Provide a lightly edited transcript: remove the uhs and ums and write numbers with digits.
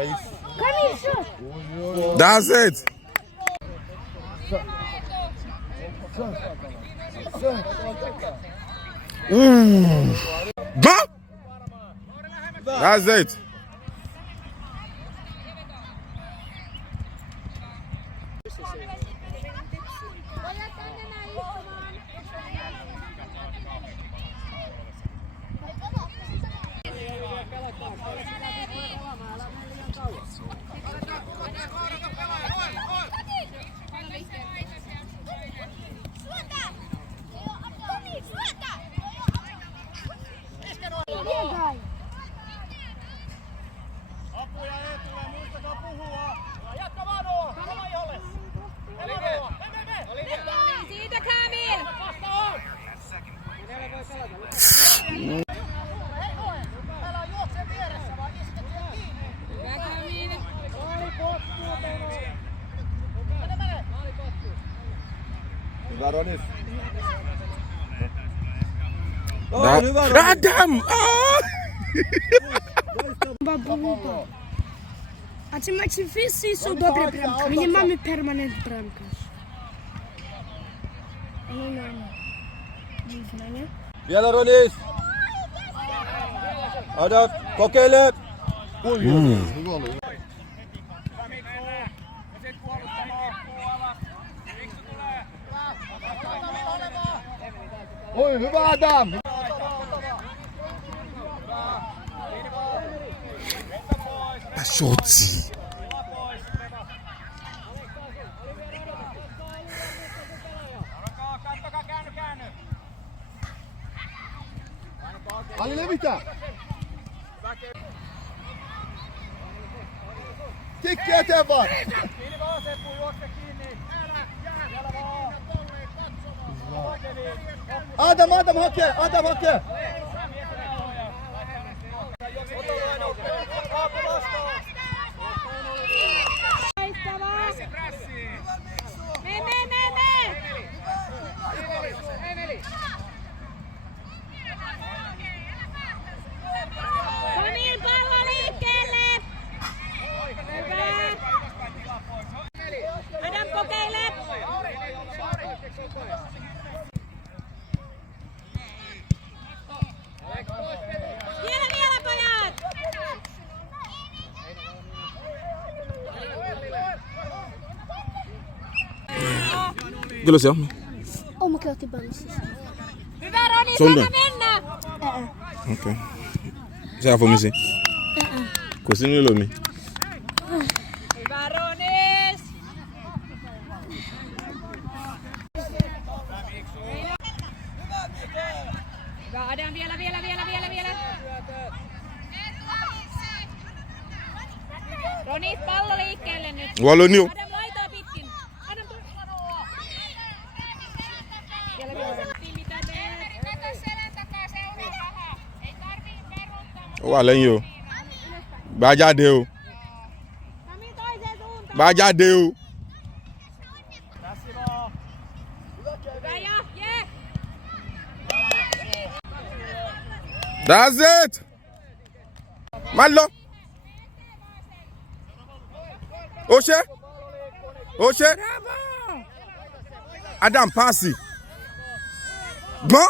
Nice. That's it. Bah! That's it. Damn! A ci macie wszyscy są dobre bramki. My nie mamy permanent bramkarz. No. Dziwne, nie? Vielä Ronis! Adam, kokeile! Oi, hyvä Adam! Shorty. Ali levitä! Tikki eteen vaan! Adam hakee! Kyllä se on. Omakin otti pallissa. Hyvä Roni, Sonda. saada mennä! Ok. Você vai fazer Cozinha o nome. Hyvä Ronis! Hyvä Adam, vielä. Ronis, pallo liikkeelle nyt. Wallonio. Adam laitaa pitkin. Adam tuli. Mitä teet? Ó wà lẹ́yìn o. Gbá jáde o. Gbá jáde o. That's it. Má lọ. Ó ṣe. Adam pass. Gbọ́n.